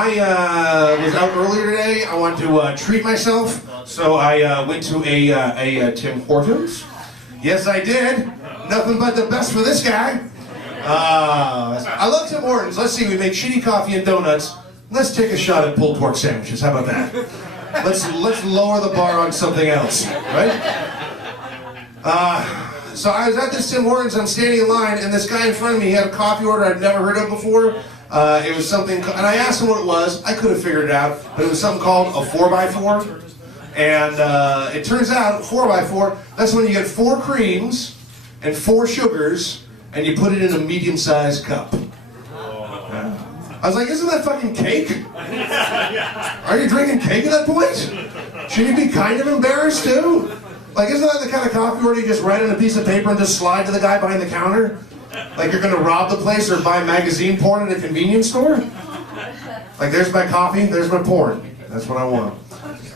I was out earlier today. I wanted to treat myself, so I went to a Tim Hortons. Yes, I did. Nothing but the best for this guy. I love Tim Hortons. Let's see, we make shitty coffee and donuts. Let's take a shot at pulled pork sandwiches. How about that? Let's lower the bar on something else, right? So I was at this Tim Hortons. I'm standing in line, and this guy in front of me, he had a coffee order I'd never heard of before. It was something, and I asked him what it was. I could have figured it out, but it was something called a 4x4. And it turns out 4x4, that's when you get 4 creams and 4 sugars, and you put it in a medium-sized cup. I was like, isn't that fucking cake? Are you drinking cake at that point? Should you be kind of embarrassed too? Like, isn't that the kind of coffee order you just write on a piece of paper and just slide to the guy behind the counter? Like you're gonna rob the place or buy magazine porn at a convenience store? Like, there's my coffee, there's my porn. That's what I want.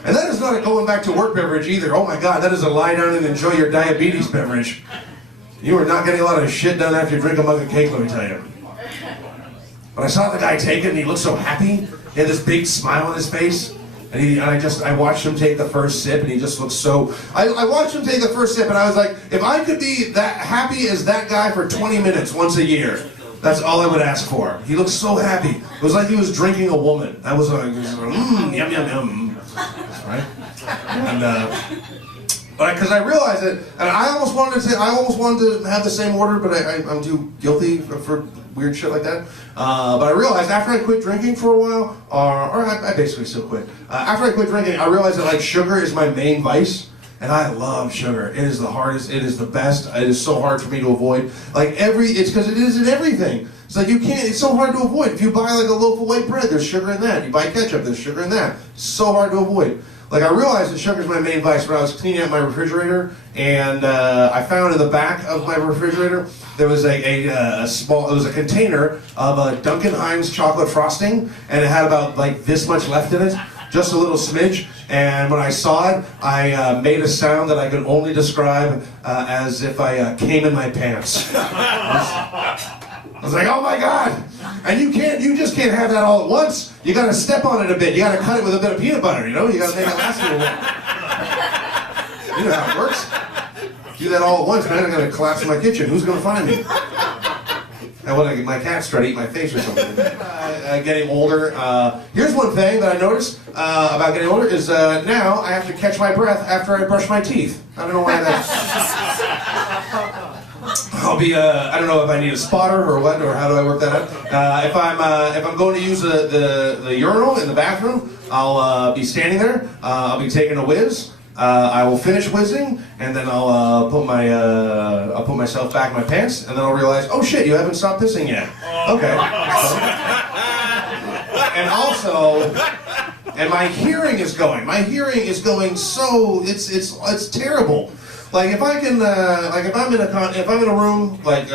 And that is not a going back to work beverage either. Oh my God, that is a lie down and enjoy your diabetes beverage. You are not getting a lot of shit done after you drink a mug of cake, let me tell you. But I saw the guy take it and he looked so happy. He had this big smile on his face. And I watched him take the first sip and he just looked so... I watched him take the first sip and I was like, if I could be that happy as that guy for 20 minutes once a year, that's all I would ask for. He looked so happy. It was like he was drinking a woman. That was like, yum, yum, yum. Right? And, because I realized it, and I almost wanted to have the same order, but I'm too guilty for weird shit like that. But I realized after I quit drinking for a while, or I basically still quit. After I quit drinking, I realized that like sugar is my main vice, and I love sugar. It is the hardest. It is the best. It is so hard for me to avoid. Like it's because it is in everything. It's like you can't. It's so hard to avoid. If you buy like a loaf of white bread, there's sugar in that. You buy ketchup, there's sugar in that. It's so hard to avoid. Like, I realized that sugar is my main vice when I was cleaning out my refrigerator, and I found in the back of my refrigerator there was a small, it was a container of Duncan Hines chocolate frosting, and it had about like this much left in it, just a little smidge. And when I saw it, I made a sound that I could only describe as if I came in my pants. I was like, oh my God! And you just can't have that all at once. You gotta step on it a bit. You gotta cut it with a bit of peanut butter, you know? You gotta make it last a little bit. You know how it works. Do that all at once, man, I'm gonna collapse in my kitchen. Who's gonna find me? And when my cats try to eat my face or something. Getting older. Here's one thing that I noticed about getting older is now I have to catch my breath after I brush my teeth. I don't know why that. I'll be, I don't know if I need a spotter or what, or how do I work that out. If I'm going to use the urinal in the bathroom, I'll be standing there, I'll be taking a whiz, I will finish whizzing, and then I'll put myself back in my pants, and then I'll realize, oh shit, you haven't stopped pissing yet. Okay. And also, and my hearing is going so, it's terrible. Like if I can, if I'm in a room like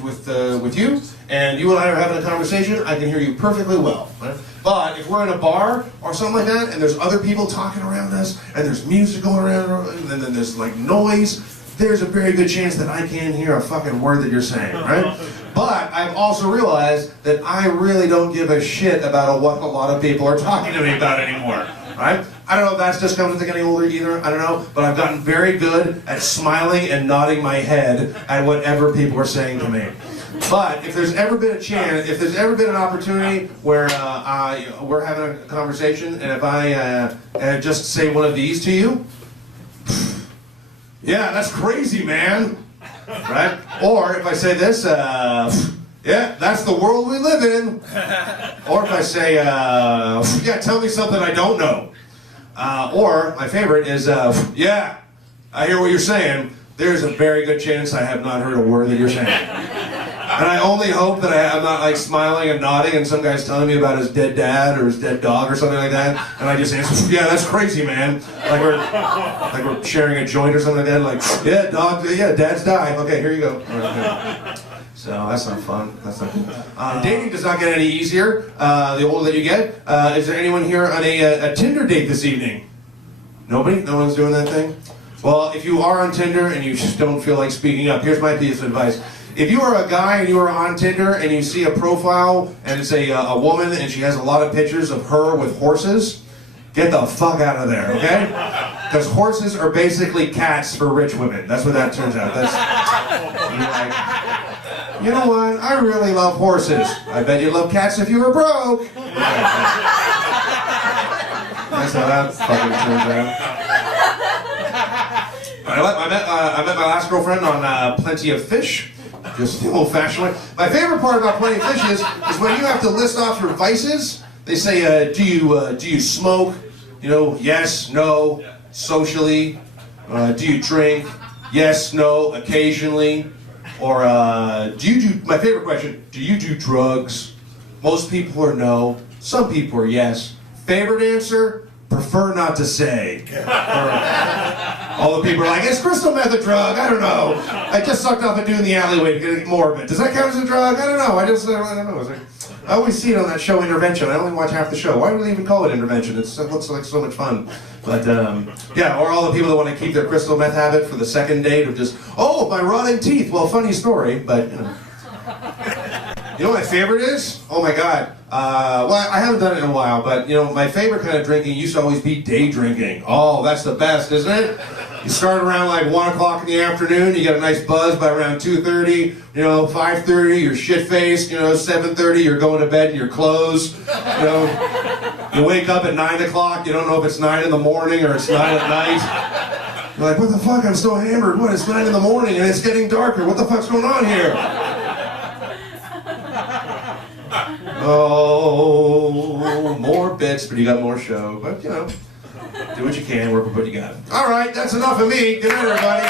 with you, and you and I are having a conversation, I can hear you perfectly well. Right? But if we're in a bar or something like that, and there's other people talking around us, and there's music going around, and then there's like noise, there's a very good chance that I can't hear a fucking word that you're saying, right? But I've also realized that I really don't give a shit about what a lot of people are talking to me about anymore, right? I don't know if that's just comes with getting older either, I don't know, but I've gotten very good at smiling and nodding my head at whatever people are saying to me. But if there's ever been a chance, if there's ever been an opportunity where we're having a conversation, and if I just say one of these to you, yeah, that's crazy, man, right? Or if I say this, yeah, that's the world we live in. Or if I say, yeah, tell me something I don't know. Or, my favorite is, yeah, I hear what you're saying. There's a very good chance I have not heard a word that you're saying. And I only hope that I'm not like smiling and nodding and some guy's telling me about his dead dad or his dead dog or something like that. And I just answer, yeah, that's crazy, man. Like we're sharing a joint or something like that. Like, yeah, dog, yeah, dad's died. Okay, here you go. So that's not fun. That's not fun. Dating does not get any easier the older that you get. Is there anyone here on a Tinder date this evening? Nobody? No one's doing that thing? Well, if you are on Tinder and you just don't feel like speaking up, here's my piece of advice. If you are a guy and you are on Tinder and you see a profile and it's a woman and she has a lot of pictures of her with horses, get the fuck out of there, okay? Because horses are basically cats for rich women. That's what that turns out. That's, you're like, you know what? I really love horses. I bet you love cats if you were broke. That's how that fucking turns out. I met my last girlfriend on Plenty of Fish. Just the old-fashioned way. My favorite part about Plenty of Fish is when you have to list off your vices. They say, do you smoke? You know, yes, no, socially. Do you drink? Yes, no, occasionally. Or do you do, my favorite question, do you do drugs? Most people are no, some people are yes. Favorite answer, prefer not to say. All the people are like, is crystal meth a drug? I don't know. I just sucked off a dude in the alleyway to get more of it. Does that count as a drug? I don't know. I don't know. I always see it on that show Intervention. I only watch half the show. Why do they even call it Intervention? It looks like so much fun. But yeah, or all the people that want to keep their crystal meth habit for the second date of just, oh, my rotting teeth. Well, funny story, but you know. You know what my favorite is? Oh my God. Well, I haven't done it in a while, but you know, my favorite kind of drinking used to always be day drinking. Oh, that's the best, isn't it? You start around like 1 o'clock in the afternoon, you get a nice buzz by around 2:30, you know, 5:30, you're shit-faced, you know, 7:30, you're going to bed in your clothes, you know. You wake up at 9 o'clock, you don't know if it's 9 in the morning or it's 9 at night. You're like, what the fuck, I'm still hammered, what, it's 9 in the morning and it's getting darker, what the fuck's going on here? Oh, more bits, but you got more show. But, you know, do what you can, work with what you got. All right, that's enough of me. Good night, everybody.